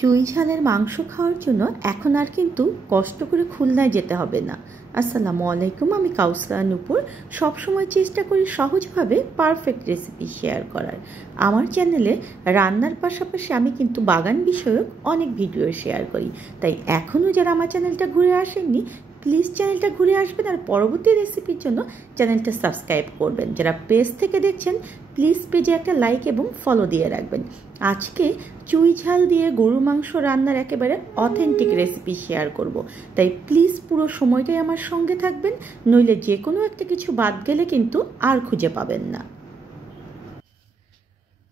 চুই ঝালের মাংস খাওয়ার জন্য এখন আর কিন্তু কষ্ট করে খুলনায় যেতে হবে না। আসসালামু আলাইকুম, আমি কাউসারা নূপুর। সবসময় চেষ্টা করি সহজভাবে পারফেক্ট রেসিপি শেয়ার করার। আমার চ্যানেলে রান্নার পাশাপাশি আমি কিন্তু বাগান বিষয়ক অনেক ভিডিও শেয়ার করি। তাই এখনও যারা আমার চ্যানেলটা ঘুরে আসেননি, প্লিজ চ্যানেলটা ঘুরে আসবেন আর পরবর্তী রেসিপির জন্য চ্যানেলটা সাবস্ক্রাইব করবেন। যারা পেজ থেকে দেখছেন প্লিজ পেজে একটা লাইক এবং ফলো দিয়ে রাখবেন। আজকে চুই ঝাল দিয়ে গরু মাংস রান্নার একেবারে অথেন্টিক রেসিপি শেয়ার করব। তাই প্লিজ পুরো সময়টাই আমার সঙ্গে থাকবেন, নইলে যে কোনো একটা কিছু বাদ গেলে কিন্তু আর খুঁজে পাবেন না।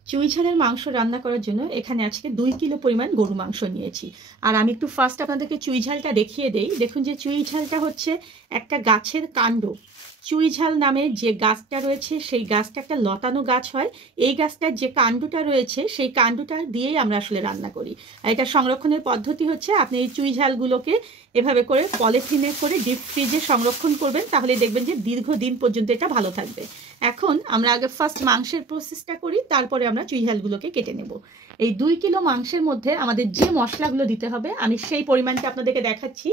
চুই ঝালের মাংস রান্না করার জন্য এখানে আজকে 2 কিলো পরিমাণ গরু মাংস নিয়েছি। আর আমি একটু ফার্স্ট আপনাদেরকে চুই ঝালটা দেখিয়ে দেই। দেখুন যে চুই ঝালটা হচ্ছে একটা গাছের কাণ্ড। চুই ঝাল নামে যে গাছটা রয়েছে সেই গাছটা একটা লতানো গাছ হয়। এই গাছটার যে কাণ্ডটা রয়েছে সেই কাণ্ডটা দিয়েই আমরা আসলে রান্না করি। আর এটা সংরক্ষণের পদ্ধতি হচ্ছে আপনি এই চুই ঝালগুলোকে এভাবে করে পলিথিনে করে ডিপ ফ্রিজে সংরক্ষণ করবেন, তাহলে দেখবেন যে দীর্ঘদিন পর্যন্ত এটা ভালো থাকবে। এখন আমরা আগে ফার্স্ট মাংসের প্রসেসটা করি, তারপরে আমরা চুই ঝালগুলোকে কেটে নেব। এই 2 কিলো মাংসের মধ্যে আমাদের যে মশলাগুলো দিতে হবে আমি সেই পরিমাণটা আপনাদেরকে দেখাচ্ছি।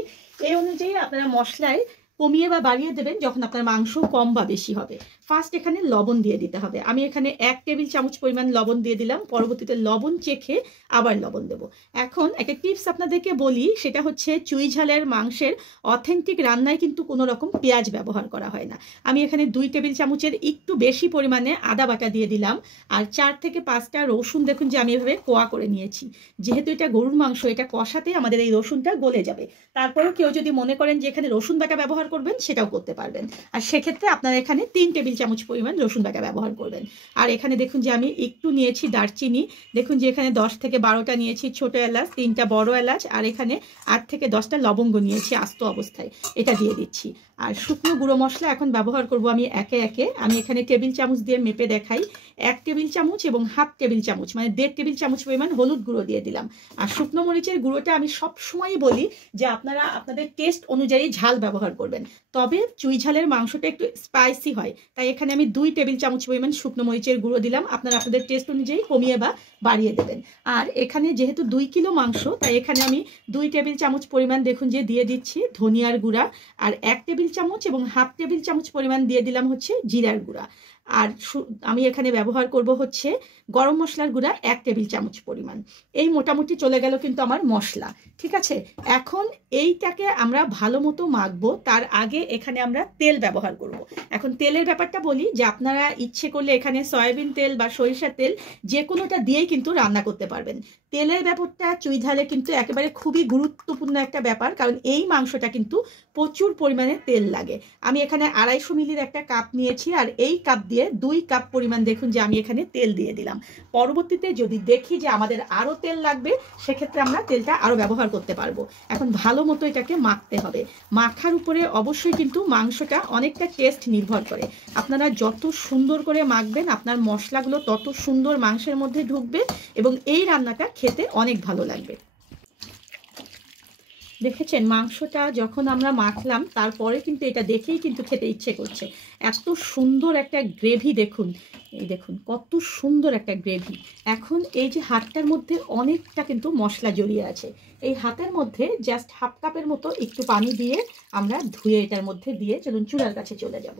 এই অনুযায়ী আপনারা মশলায় কমিয়ে বা বাড়িয়ে দেবেন যখন আপনার মাংস কম বা বেশি হবে। ফার্স্ট এখানে লবণ দিয়ে দিতে হবে। আমি এখানে 1 টেবিল চামচ পরিমাণ লবণ দিয়ে দিলাম, পরবর্তীতে লবণ চেখে আবার লবণ দেব। এখন একটা টিপস আপনাদেরকে বলি, সেটা হচ্ছে চুই ঝালের মাংসের অথেন্টিক রান্নায় কিন্তু কোনো রকম পেঁয়াজ ব্যবহার করা হয় না। আমি এখানে 2 টেবিল চামচের একটু বেশি পরিমাণে আদা বাটা দিয়ে দিলাম, আর 4 থেকে 5টা রসুন দেখুন যে আমি এভাবে কোয়া করে নিয়েছি। যেহেতু এটা গরুর মাংস, এটা কষাতে আমাদের এই রসুনটা গলে যাবে। তারপরেও কেউ যদি মনে করেন যে এখানে রসুন বাটা ব্যবহার করবেন সেটাও করতে পারবেন। আর সেক্ষেত্রে আপনারা এখানে 3 টেবিল চামচ পরিমাণ রসুন বাটা ব্যবহার করবেন। আর এখানে দেখুন যে আমি একটু নিয়েছি দারচিনি, দেখুন যে এখানে 10 থেকে 12টা নিয়েছি ছোট এলাচ, 3টা বড় এলাচ, আর এখানে 8 থেকে 10টা লবঙ্গ নিয়েছি আস্ত অবস্থায়, এটা দিয়ে দিচ্ছি। আর শুকনো গুঁড়ো মশলা এখন ব্যবহার করব আমি একে একে। আমি এখানে টেবিল চামচ দিয়ে মেপে দেখাই। 1 টেবিল চামচ এবং হাফ টেবিল চামচ মানে 1.5 টেবিল চামচ পরিমাণ হলুদ গুঁড়ো দিয়ে দিলাম। আর শুকনো মরিচের গুঁড়োটা আমি সবসময়ই বলি যে আপনারা আপনাদের টেস্ট অনুযায়ী ঝাল ব্যবহার করবেন, তবে চুই ঝালের মাংসটা একটু স্পাইসি হয়, তাই এখানে আমি 2 টেবিল চামচ পরিমাণ শুকনো মরিচের গুঁড়ো দিলাম। আপনারা আপনাদের টেস্ট অনুযায়ী কমিয়ে বা বাড়িয়ে দেবেন। আর এখানে যেহেতু 2 কিলো মাংস, তাই এখানে আমি 2 টেবিল চামচ পরিমাণ দেখুন যে দিয়ে দিচ্ছি ধনিয়ার গুঁড়া, আর 1 টেবিল চামচ এবং হাফ টেবিল চামচ পরিমাণ দিয়ে দিলাম হচ্ছে জিরার গুঁড়া। আর আমি এখানে ব্যবহার করব হচ্ছে গরম মশলার গুঁড়া 1 টেবিল চামচ পরিমাণ। এই মোটামুটি চলে গেল কিন্তু আমার মশলা, ঠিক আছে। এখন এইটাকে আমরা ভালো মতো মাখবো, তার আগে এখানে আমরা তেল ব্যবহার করব। এখন তেলের ব্যাপারটা বলি যে আপনারা ইচ্ছে করলে এখানে সয়াবিন তেল বা সরিষার তেল যে কোনোটা দিয়েই কিন্তু রান্না করতে পারবেন। তেলের ব্যাপারটা চুই ঝালে কিন্তু একেবারে খুবই গুরুত্বপূর্ণ একটা ব্যাপার, কারণ এই মাংসটা কিন্তু প্রচুর পরিমাণে তেল লাগে। আমি এখানে 250 মিলির একটা কাপ নিয়েছি, আর এই কাপ দিয়ে 2 কাপ পরিমাণ দেখুন যে আমি এখানে তেল দিয়ে দিলাম। পরবর্তীতে যদি দেখি যে আমাদের আরও তেল লাগবে, সেক্ষেত্রে আমরা তেলটা আরও ব্যবহার করতে পারবো। এখন ভালো মতো এটাকে মাখতে হবে। মাখার উপরে অবশ্যই কিন্তু মাংসটা অনেকটা টেস্ট নির্ভর করে। আপনারা যত সুন্দর করে মাখবেন আপনার মশলাগুলো তত সুন্দর মাংসের মধ্যে ঢুকবে এবং এই রান্নাটা খেতে অনেক ভালো লাগবে। দেখেছেন মাংসটা যখন আমরা মাখলাম তারপরে কিন্তু এটা দেখেই কিন্তু খেতে ইচ্ছে করছে। এত সুন্দর একটা গ্রেভি দেখুন, এই দেখুন কত সুন্দর একটা গ্রেভি। এখন এই যে হাতটার মধ্যে অনেকটা কিন্তু মশলা জড়িয়ে আছে, এই হাতের মধ্যে জাস্ট হাফ কাপের মতো একটু পানি দিয়ে আমরা ধুয়ে এটার মধ্যে দিয়ে চলুন চুলার কাছে চলে যাব।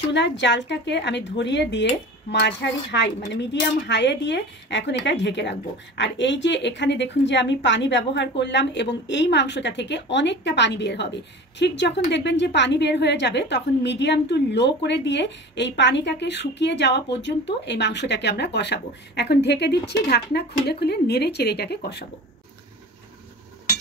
চুলার জালটাকে আমি ধরিয়ে দিয়ে মাঝারি হাই মানে মিডিয়াম হাইয়ে দিয়ে এখন এটা ঢেকে রাখবো। আর এই যে এখানে দেখুন যে আমি পানি ব্যবহার করলাম এবং এই মাংসটা থেকে অনেকটা পানি বের হবে। ঠিক যখন দেখবেন যে পানি বের হয়ে যাবে তখন মিডিয়াম টু লো করে দিয়ে এই পানিটাকে শুকিয়ে যাওয়া পর্যন্ত এই মাংসটাকে আমরা কষাবো। এখন ঢেকে দিচ্ছি, ঢাকনা খুলে খুলে নেড়ে চেড়ে এটাকে কষাবো।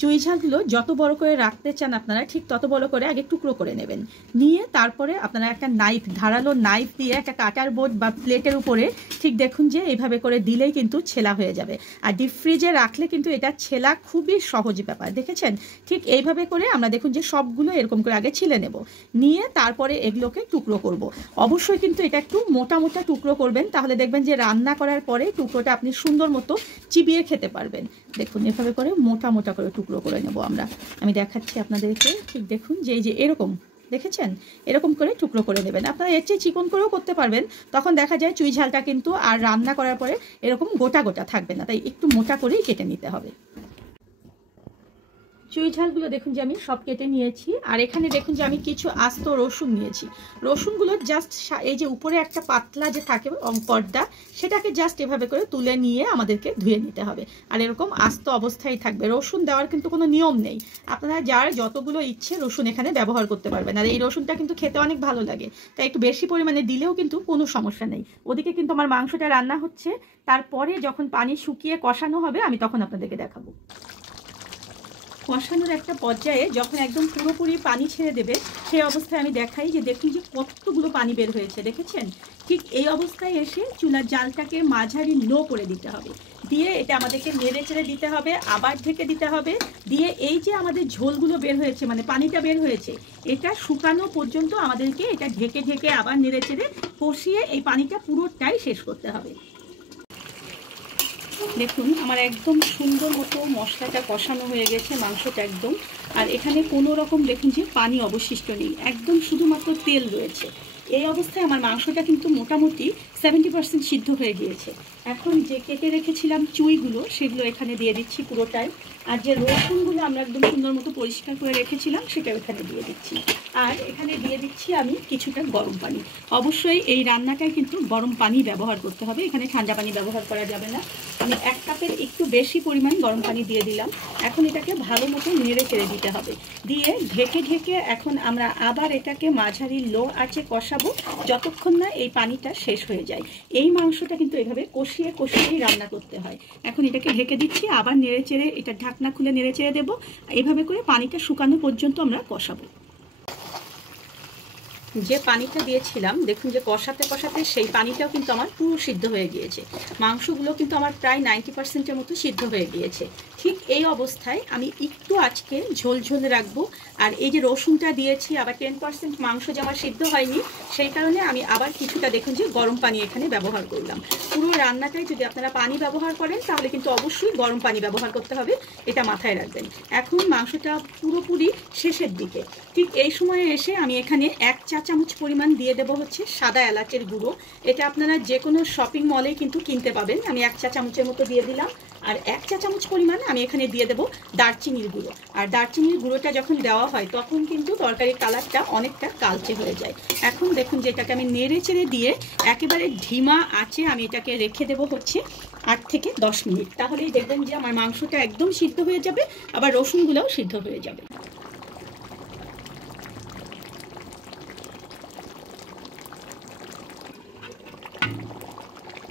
চুই ঝালগুলো যত বড় করে রাখতে চান আপনারা ঠিক তত বড় করে আগে টুকরো করে নেবেন, নিয়ে তারপরে আপনারা একটা নাইফ, ধারালো নাইফ দিয়ে একটা কাটার বোর্ড বা প্লেটের উপরে ঠিক দেখুন যে এইভাবে করে দিলেই কিন্তু ছেলা হয়ে যাবে। আর ডিপ ফ্রিজে রাখলে কিন্তু এটা ছেলা খুবই সহজ ব্যাপার, দেখেছেন। ঠিক এইভাবে করে আমরা দেখুন যে সবগুলো এরকম করে আগে ছিলে নেব, নিয়ে তারপরে এগুলোকে টুকরো করব। অবশ্যই কিন্তু এটা একটু মোটা মোটা টুকরো করবেন, তাহলে দেখবেন যে রান্না করার পরে টুকরোটা আপনি সুন্দর মতো চিবিয়ে খেতে পারবেন। দেখুন এভাবে করে মোটা মোটা করে টুকরো করে নেব আমরা। আমি দেখাচ্ছি আপনাদেরকে, ঠিক দেখুন যে এই যে এরকম দেখেছেন, এরকম করে টুকরো করে নেবেন। আপনারা এর চেয়ে চিকন করেও করতে পারবেন, তখন দেখা যায় চুই ঝালটা কিন্তু আর রান্না করার পরে এরকম গোটা গোটা থাকবে না, তাই একটু মোটা করেই কেটে নিতে হবে। চুই ঝালগুলো দেখুন যে আমি সব কেটে নিয়েছি। আর এখানে দেখুন যে আমি কিছু আস্ত রসুন নিয়েছি। রসুনগুলো জাস্ট এই যে উপরে একটা পাতলা যে থাকে পর্দা, সেটাকে জাস্ট এভাবে করে তুলে নিয়ে আমাদেরকে ধুয়ে নিতে হবে। আর এরকম আস্ত অবস্থায় থাকবে। রসুন দেওয়ার কিন্তু কোনো নিয়ম নেই, আপনারা যার যতগুলো ইচ্ছে রসুন এখানে ব্যবহার করতে পারবেন। আর এই রসুনটা কিন্তু খেতে অনেক ভালো লাগে, তাই একটু বেশি পরিমাণে দিলেও কিন্তু কোনো সমস্যা নেই। ওদিকে কিন্তু আমার মাংসটা রান্না হচ্ছে, তারপরে যখন পানি শুকিয়ে কষানো হবে আমি তখন আপনাদেরকে দেখাবো। কষানোর একটা পর্যায়ে যখন একদম পুরোপুরি পানি ছেড়ে দেবে, সেই অবস্থায় আমি দেখাই যে দেখুন যে কতগুলো পানি বের হয়েছে, দেখেছেন? ঠিক এই অবস্থায় এসে চুলার জালটাকে মাঝারি লো করে দিতে হবে। দিয়ে এটা আমাদেরকে নেড়ে চেড়ে দিতে হবে, আবার ঢেকে দিতে হবে। দিয়ে এই যে আমাদের ঝোলগুলো বের হয়েছে, মানে পানিটা বের হয়েছে, এটা শুকানো পর্যন্ত আমাদেরকে এটা ঢেকে ঢেকে আবার নেড়ে চেড়ে কষিয়ে এই পানিটা পুরোটাই শেষ করতে হবে। দেখুন আমার একদম সুন্দর মতো মশলাটা কষানো হয়ে গেছে, মাংসটা একদম। আর এখানে কোনো রকম দেখুন যে পানি অবশিষ্ট নেই, একদম শুধুমাত্র তেল রয়েছে। এই অবস্থায় আমার মাংসটা কিন্তু মোটামুটি 70% সিদ্ধ হয়ে গিয়েছে। এখন যে কেটে রেখেছিলাম চুইগুলো, সেগুলো এখানে দিয়ে দিচ্ছি পুরোটাই। আর যে রসুনগুলো আমরা একদম সুন্দর মতো পরিষ্কার করে রেখেছিলাম, সেটা এখানে দিয়ে দিচ্ছি। আর এখানে দিয়ে দিচ্ছি আমি কিছুটা গরম পানি। অবশ্যই এই রান্নাটায় কিন্তু গরম পানি ব্যবহার করতে হবে, এখানে ঠান্ডা পানি ব্যবহার করা যাবে না। আমি 1 কাপের একটু বেশি পরিমাণ গরম পানি দিয়ে দিলাম। এখন এটাকে ভালো মতো নেড়ে চেড়ে দিতে হবে। দিয়ে ঢেকে ঢেকে এখন আমরা আবার এটাকে মাঝারি লো আঁচে কষাবো, যতক্ষণ না এই পানিটা শেষ হয়ে যায়। এই মাংসটা কিন্তু এভাবে কষিয়ে কষিয়েই রান্না করতে হয়। এখন এটাকে ঢেকে দিচ্ছি, আবার নেড়ে চেড়ে এটা ঢাকনা খুলে নেড়ে চেড়ে দেবো। এইভাবে করে পানিটা শুকানো পর্যন্ত আমরা কষাবো। যে পানিটা দিয়েছিলাম দেখুন যে কষাতে কষাতে সেই পানিটাও কিন্তু আমার পুরো সিদ্ধ হয়ে গিয়েছে। মাংসগুলো কিন্তু আমার প্রায় 90%-এর মতো সিদ্ধ হয়ে গিয়েছে। ঠিক এই অবস্থায় আমি একটু আজকে ঝোল ঝোল রাখবো। আর এই যে রসুনটা দিয়েছি, আবার 10% মাংস যে আমার সিদ্ধ হয়নি, সেই কারণে আমি আবার কিছুটা দেখুন যে গরম পানি এখানে ব্যবহার করলাম। পুরো রান্নাটায় যদি আপনারা পানি ব্যবহার করেন তাহলে কিন্তু অবশ্যই গরম পানি ব্যবহার করতে হবে, এটা মাথায় রাখবেন। এখন মাংসটা পুরোপুরি শেষের দিকে, ঠিক এই সময়ে এসে আমি এখানে 1 চা চামচ পরিমাণ দিয়ে দেবো হচ্ছে সাদা এলাচের গুঁড়ো। এটা আপনারা যে কোনো শপিং মলে কিন্তু কিনতে পাবেন। আমি 1 চা চামচের মতো দিয়ে দিলাম। আর 1 চা চামচ পরিমাণ আমি এখানে দিয়ে দেবো দারচিনির গুঁড়ো। আর দারচিনির গুঁড়োটা যখন দেওয়া হয় তখন কিন্তু তরকারির কালারটা অনেকটা কালচে হয়ে যায়। এখন দেখুন যে এটাকে আমি নেড়ে চেড়ে দিয়ে একেবারে ধিমা আঁচে আমি এটাকে রেখে দেবো হচ্ছে 8 থেকে 10 মিনিট। তাহলেই দেখবেন যে আমার মাংসটা একদম সিদ্ধ হয়ে যাবে, আবার রসুনগুলোও সিদ্ধ হয়ে যাবে।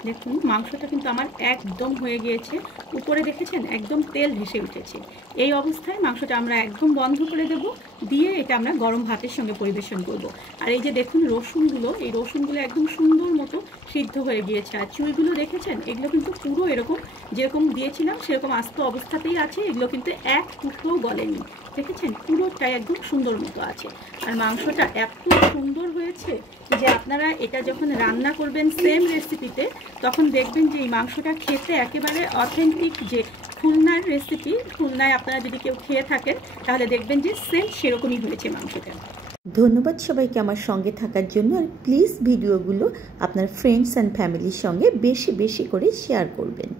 দেখুন মাংসটা কিন্তু আমার একদম হয়ে গিয়েছে, উপরে দেখেছেন একদম তেল ভেসে উঠেছে। এই অবস্থায় মাংসটা আমরা একদম বন্ধ করে দেব, দিয়ে এটা আমরা গরম ভাতের সঙ্গে পরিবেশন করব। আর এই যে দেখুন রসুনগুলো, এই রসুনগুলো একদম সুন্দর মতো সিদ্ধ হয়ে গিয়েছে। আর চুইগুলো দেখেছেন, এগুলো কিন্তু পুরো এরকম যেরকম দিয়েছিলাম সেরকম আস্ত অবস্থাতেই আছে, এগুলো কিন্তু এক টুকরোও গলেনি। দেখেছেন পুরোটাই একদম সুন্দর মতো আছে। আর মাংসটা এত সুন্দর হয়েছে যে আপনারা এটা যখন রান্না করবেন সেম রেসিপিতে, তখন দেখবেন যে এই মাংসটা খেতে একেবারে অথেন্টিক। যে খুলনার রেসিপি, খুলনায় আপনারা যদি কেউ খেয়ে থাকেন তাহলে দেখবেন যে সেম সেরকমই হয়েছে মাংসটা। ধন্যবাদ সবাইকে আমার সঙ্গে থাকার জন্য। আর প্লিজ ভিডিওগুলো আপনার ফ্রেন্ডস অ্যান্ড ফ্যামিলির সঙ্গে বেশি বেশি করে শেয়ার করবেন।